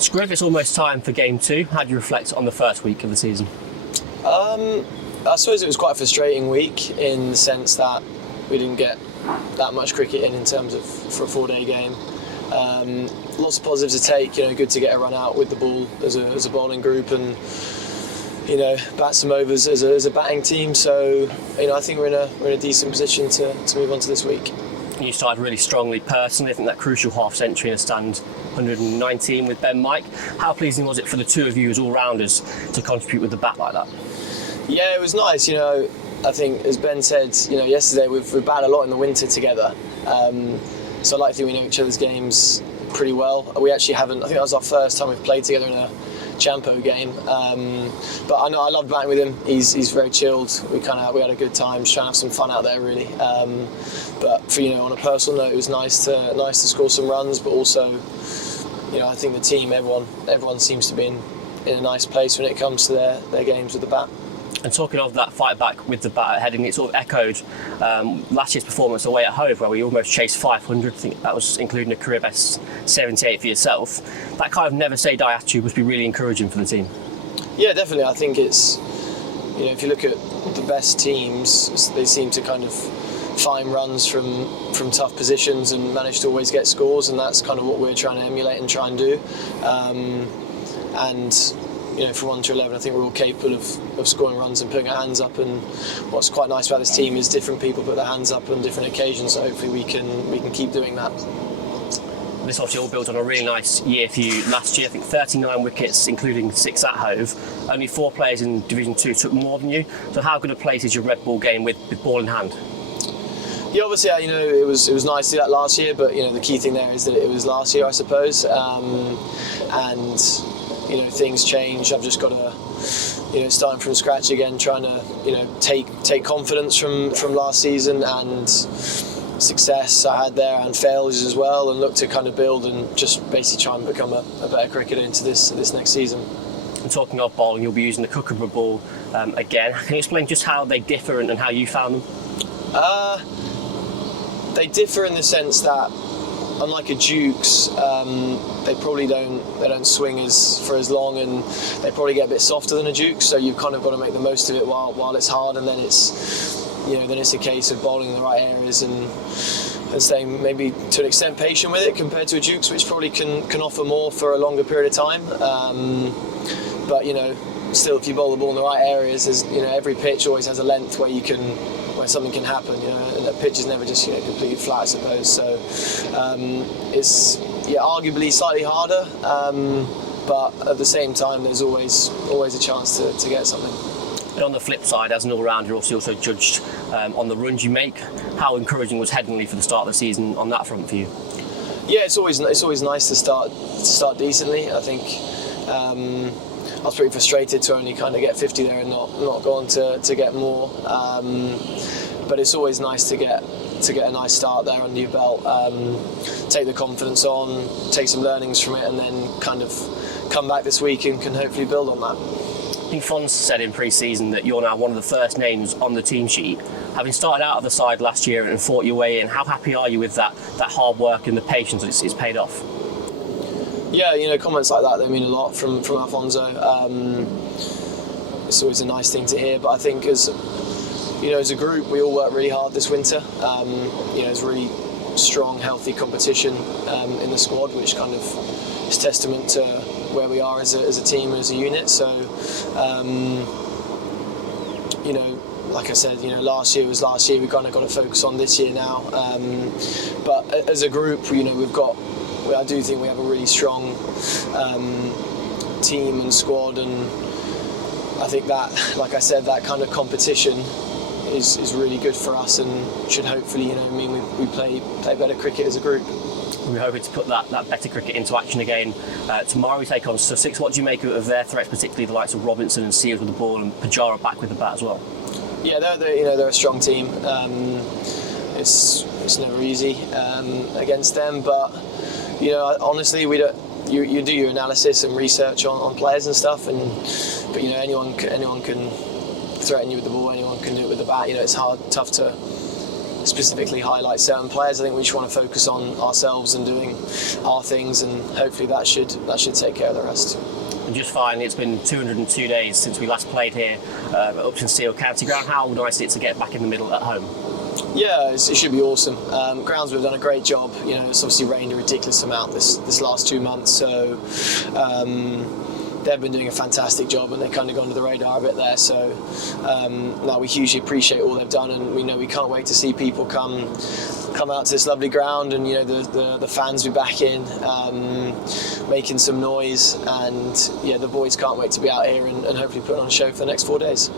Scriv, it's almost time for game 2. How do you reflect on the first week of the season? I suppose it was quite a frustrating week in the sense that we didn't get that much cricket in terms of for a 4-day game. Lots of positives to take. Good to get a run out with the ball as a bowling group and bat some overs as a batting team. So I think we're in a decent position to move on to this week. You started really strongly personally. I think that crucial half century in a stand 119 with Ben Mike. How pleasing was it for the two of you as all-rounders to contribute with the bat like that? Yeah, it was nice. I think, as Ben said, yesterday we've batted a lot in the winter together. So I like to think we know each other's games pretty well. We actually haven't. I think that was our first time we've played together in a Champo game. But I know I love batting with him. He's very chilled. We had a good time, just trying to have some fun out there, really. But on a personal note, it was nice to score some runs. But also, I think the team, everyone seems to be in a nice place when it comes to their games with the bat. And talking of that fight back with the bat at Headingley, it sort of echoed last year's performance away at Hove, where we almost chased 500. I think that was including a career best 78 for yourself. That kind of never say die attitude must be really encouraging for the team. Yeah, definitely. I think it's, if you look at the best teams, they seem to kind of find runs from tough positions and manage to always get scores, and that's kind of what we're trying to emulate and try and do. From 1 to 11, I think we're all capable of scoring runs and putting our hands up. And what's quite nice about this team is different people put their hands up on different occasions. So hopefully we can keep doing that. This obviously all built on a really nice year for you last year. I think 39 wickets, including 6 at Hove. Only 4 players in Division 2 took more than you. So how good a place is your red ball game with ball in hand? Yeah, obviously, it was nice to do that last year, but the key thing there is that it was last year, I suppose. Things change. I've just got to, starting from scratch again, trying to, take confidence from last season and success I had there and failures as well, and look to kind of build and just basically try and become a better cricketer into this next season. And talking of bowling, you'll be using the Kookaburra ball again. Can you explain just how they differ and how you found them? They differ in the sense that, unlike a Duke's, they probably don't swing for as long, and they probably get a bit softer than a Duke's. So you've kind of got to make the most of it while it's hard, and then it's a case of bowling in the right areas and staying maybe to an extent patient with it compared to a Duke's, which probably can offer more for a longer period of time. But still, if you bowl the ball in the right areas, every pitch always has a length where something can happen, and the pitch is never just completely flat, I suppose. So it's arguably slightly harder, but at the same time, there's always a chance to get something. And on the flip side, as an all-rounder, you're also judged on the runs you make. How encouraging was Headingley for the start of the season on that front for you? Yeah, it's always nice to start decently. I think I was pretty frustrated to only kind of get 50 there and not go on to get more. But it's always nice to get a nice start there under your belt. Take the confidence on, take some learnings from it, and then kind of come back this week and can hopefully build on that. I think Fons said in pre-season that you're now one of the first names on the team sheet. Having started out of the side last year and fought your way in, how happy are you with that hard work and the patience that it's paid off? Yeah, comments like that, they mean a lot from Alfonso. It's always a nice thing to hear, but I think as a group, we all worked really hard this winter. It's really strong, healthy competition in the squad, which kind of is testament to where we are as a team, as a unit. So, like I said, last year was last year. We've kind of got to focus on this year now. But as a group, I do think we have a really strong team and squad, and I think that, like I said, that kind of competition is really good for us and should hopefully, we play better cricket as a group. We're hoping to put that better cricket into action again. Tomorrow we take on Sussex. What do you make of their threats, particularly the likes of Robinson and Sears with the ball and Pajara back with the bat as well? Yeah, they're a strong team. It's never easy against them, but honestly, we don't. You do your analysis and research on players and stuff, but anyone can threaten you with the ball. Anyone can do it with the bat. It's tough to specifically highlight certain players. I think we just want to focus on ourselves and doing our things, and hopefully that should take care of the rest. And just finally, it's been 202 days since we last played here at Upton Steel County Ground. How nice is it to get back in the middle at home? Yeah, it should be awesome. Groundsman have done a great job. You know, it's obviously rained a ridiculous amount this last 2 months, so they've been doing a fantastic job, and they kind of gone under the radar a bit there. So no, we hugely appreciate all they've done, and we know we can't wait to see people come out to this lovely ground, and you know the fans be back in, making some noise, and yeah, the boys can't wait to be out here and hopefully put on a show for the next 4 days.